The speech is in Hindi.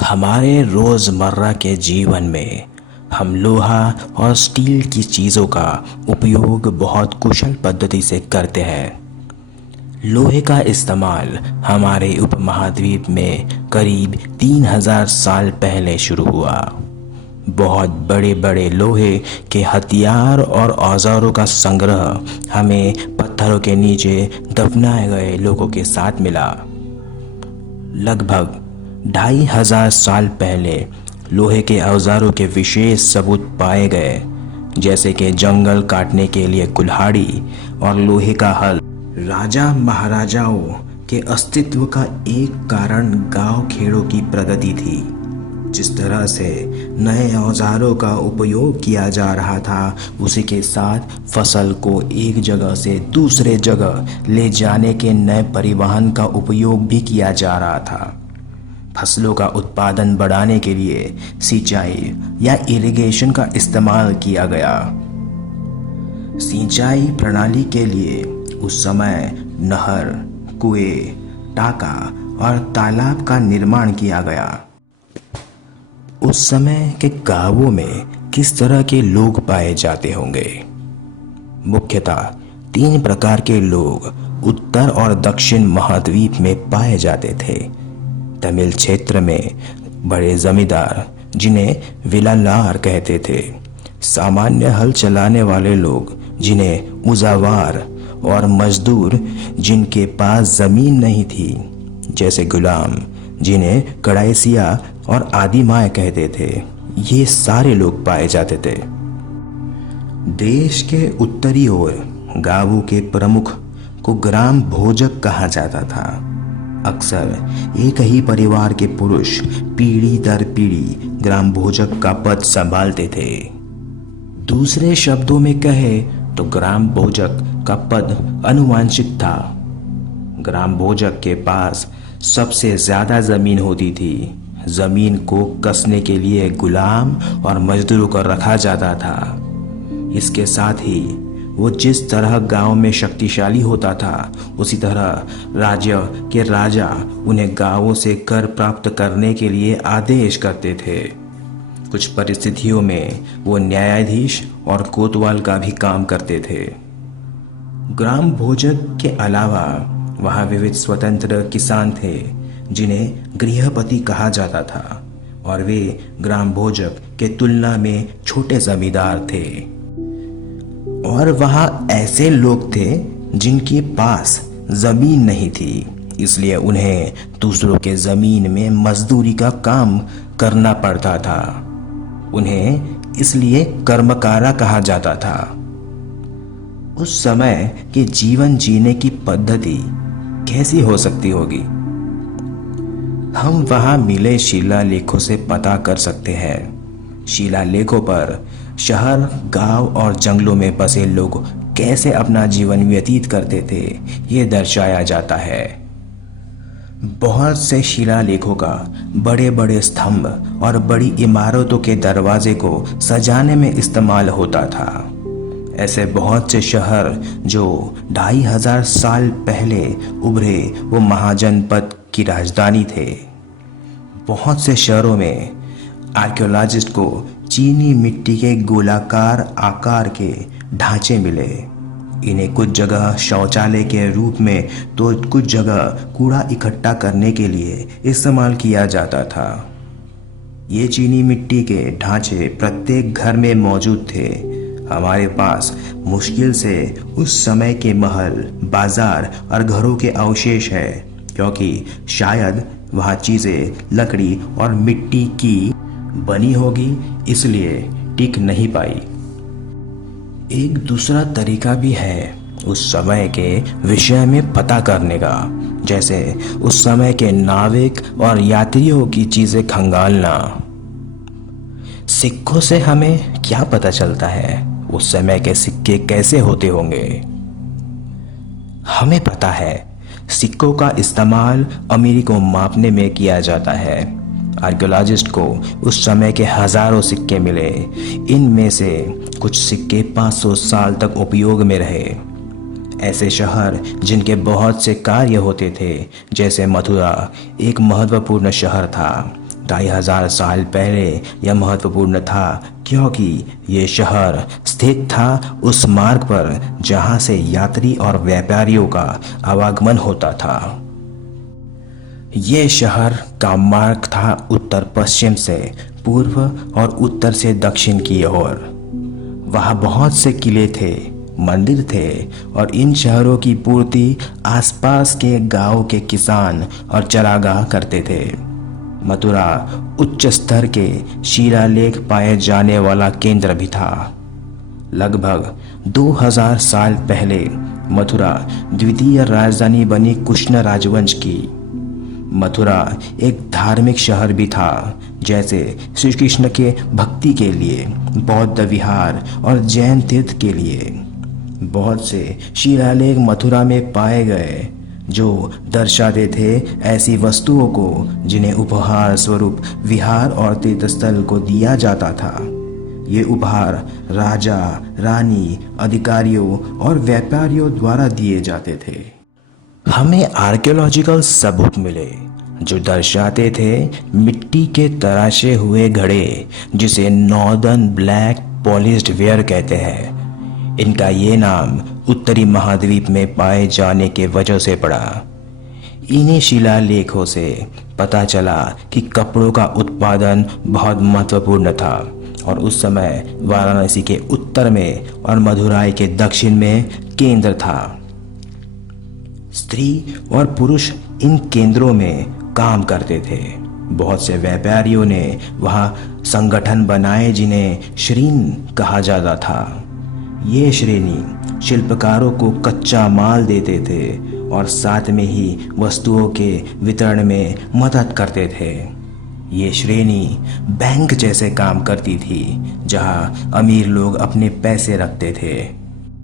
हमारे रोज़मर्रा के जीवन में हम लोहा और स्टील की चीज़ों का उपयोग बहुत कुशल पद्धति से करते हैं। लोहे का इस्तेमाल हमारे उपमहाद्वीप में करीब 3000 साल पहले शुरू हुआ। बहुत बड़े बड़े लोहे के हथियार और औजारों का संग्रह हमें पत्थरों के नीचे दफनाए गए लोगों के साथ मिला। लगभग 2500 साल पहले लोहे के औजारों के विशेष सबूत पाए गए, जैसे कि जंगल काटने के लिए कुल्हाड़ी और लोहे का हल। राजा महाराजाओं के अस्तित्व का एक कारण गांव खेड़ों की प्रगति थी। जिस तरह से नए औजारों का उपयोग किया जा रहा था, उसी के साथ फसल को एक जगह से दूसरे जगह ले जाने के नए परिवहन का उपयोग भी किया जा रहा था। फसलों का उत्पादन बढ़ाने के लिए सिंचाई या इरिगेशन का इस्तेमाल किया गया। सिंचाई प्रणाली के लिए उस समय नहर, कुएं, टाका और तालाब का निर्माण किया गया। उस समय के गांवों में किस तरह के लोग पाए जाते होंगे? मुख्यतः 3 प्रकार के लोग उत्तर और दक्षिण महाद्वीप में पाए जाते थे। तमिल क्षेत्र में बड़े जमींदार, जिन्हें विलालार कहते थे, सामान्य हल चलाने वाले लोग, जिन्हें उजावार, और मजदूर जिनके पास जमीन नहीं थी, जैसे गुलाम, जिन्हें कड़ाइसिया और आदिमाय कहते थे। ये सारे लोग पाए जाते थे। देश के उत्तरी ओर गांवों के प्रमुख को ग्राम भोजक कहा जाता था। अक्सर एक ही परिवार के पुरुष पीढ़ी दर पीढ़ी ग्राम भोजक का पद संभालते थे। दूसरे शब्दों में कहे तो ग्राम भोजक का पद अनुवांशिक था। ग्राम भोजक के पास सबसे ज्यादा जमीन होती थी। जमीन को कसने के लिए गुलाम और मजदूरों को रखा जाता था। इसके साथ ही वो जिस तरह गांव में शक्तिशाली होता था, उसी तरह राज्य के राजा उन्हें गांवों से कर प्राप्त करने के लिए आदेश करते थे। कुछ परिस्थितियों में वो न्यायाधीश और कोतवाल का भी काम करते थे। ग्राम भोजक के अलावा वहाँ विविध स्वतंत्र किसान थे, जिन्हें गृहपति कहा जाता था, और वे ग्राम भोजक के तुलना में छोटे जमींदार थे। और वहाँ ऐसे लोग थे जिनके पास जमीन नहीं थी, इसलिए उन्हें दूसरों के जमीन में मजदूरी का काम करना पड़ता था। उन्हें इसलिए कर्मकारा कहा जाता था। उस समय के जीवन जीने की पद्धति कैसी हो सकती होगी, हम वहां मिले शिलालेखों से पता कर सकते हैं। शिलालेखों पर शहर, गांव और जंगलों में बसे लोग कैसे अपना जीवन व्यतीत करते थे, ये दर्शाया जाता है। बहुत से शिलालेखों का बड़े बड़े स्तंभ और बड़ी इमारतों के दरवाजे को सजाने में इस्तेमाल होता था। ऐसे बहुत से शहर जो 2500 साल पहले उभरे, वो महाजनपद की राजधानी थे। बहुत से शहरों में आर्कियोलॉजिस्ट को चीनी मिट्टी के गोलाकार आकार के ढांचे मिले। इन्हें कुछ जगह शौचालय के रूप में तो कुछ जगह कूड़ा इकट्ठा करने के लिए इस्तेमाल किया जाता था। ये चीनी मिट्टी के ढांचे प्रत्येक घर में मौजूद थे। हमारे पास मुश्किल से उस समय के महल, बाजार और घरों के अवशेष है, क्योंकि शायद वह चीजें लकड़ी और मिट्टी की बनी होगी, इसलिए टिक नहीं पाई। एक दूसरा तरीका भी है उस समय के विषय में पता करने का, जैसे उस समय के नाविक और यात्रियों की चीजें खंगालना। सिक्कों से हमें क्या पता चलता है उस समय के सिक्के कैसे होते होंगे? हमें पता है सिक्कों का इस्तेमाल अमीरी को मापने में किया जाता है। आर्कियोलॉजिस्ट को उस समय के हजारों सिक्के मिले। इनमें से कुछ सिक्के 500 साल तक उपयोग में रहे। ऐसे शहर जिनके बहुत से कार्य होते थे, जैसे मथुरा एक महत्वपूर्ण शहर था। 2500 साल पहले यह महत्वपूर्ण था क्योंकि ये शहर स्थित था उस मार्ग पर जहां से यात्री और व्यापारियों का आवागमन होता था। ये शहर का मार्ग था उत्तर पश्चिम से पूर्व और उत्तर से दक्षिण की ओर। वहाँ बहुत से किले थे, मंदिर थे और इन शहरों की पूर्ति आसपास के गांव के किसान और चरागाह करते थे। मथुरा उच्च स्तर के शिलालेख पाए जाने वाला केंद्र भी था। लगभग 2000 साल पहले मथुरा द्वितीय राजधानी बनी कृष्ण राजवंश की। मथुरा एक धार्मिक शहर भी था, जैसे श्री कृष्ण के भक्ति के लिए, बौद्ध विहार और जैन तीर्थ के लिए। बहुत से शिलालेख मथुरा में पाए गए जो दर्शाते थे ऐसी वस्तुओं को जिन्हें उपहार स्वरूप विहार और तीर्थस्थल को दिया जाता था। ये उपहार राजा, रानी, अधिकारियों और व्यापारियों द्वारा दिए जाते थे। हमें आर्कियोलॉजिकल सबूत मिले जो दर्शाते थे मिट्टी के तराशे हुए घड़े, जिसे नॉर्दर्न ब्लैक पॉलिश्ड वेयर कहते हैं। इनका ये नाम उत्तरी महाद्वीप में पाए जाने के वजह से पड़ा। इन्हीं शिलालेखों से पता चला कि कपड़ों का उत्पादन बहुत महत्वपूर्ण था और उस समय वाराणसी के उत्तर में और मदुराई के दक्षिण में केंद्र था। स्त्री और पुरुष इन केंद्रों में काम करते थे। बहुत से व्यापारियों ने वहाँ संगठन बनाए जिन्हें श्रीन कहा जाता था। ये श्रेणी शिल्पकारों को कच्चा माल देते थे और साथ में ही वस्तुओं के वितरण में मदद करते थे। ये श्रेणी बैंक जैसे काम करती थी, जहाँ अमीर लोग अपने पैसे रखते थे।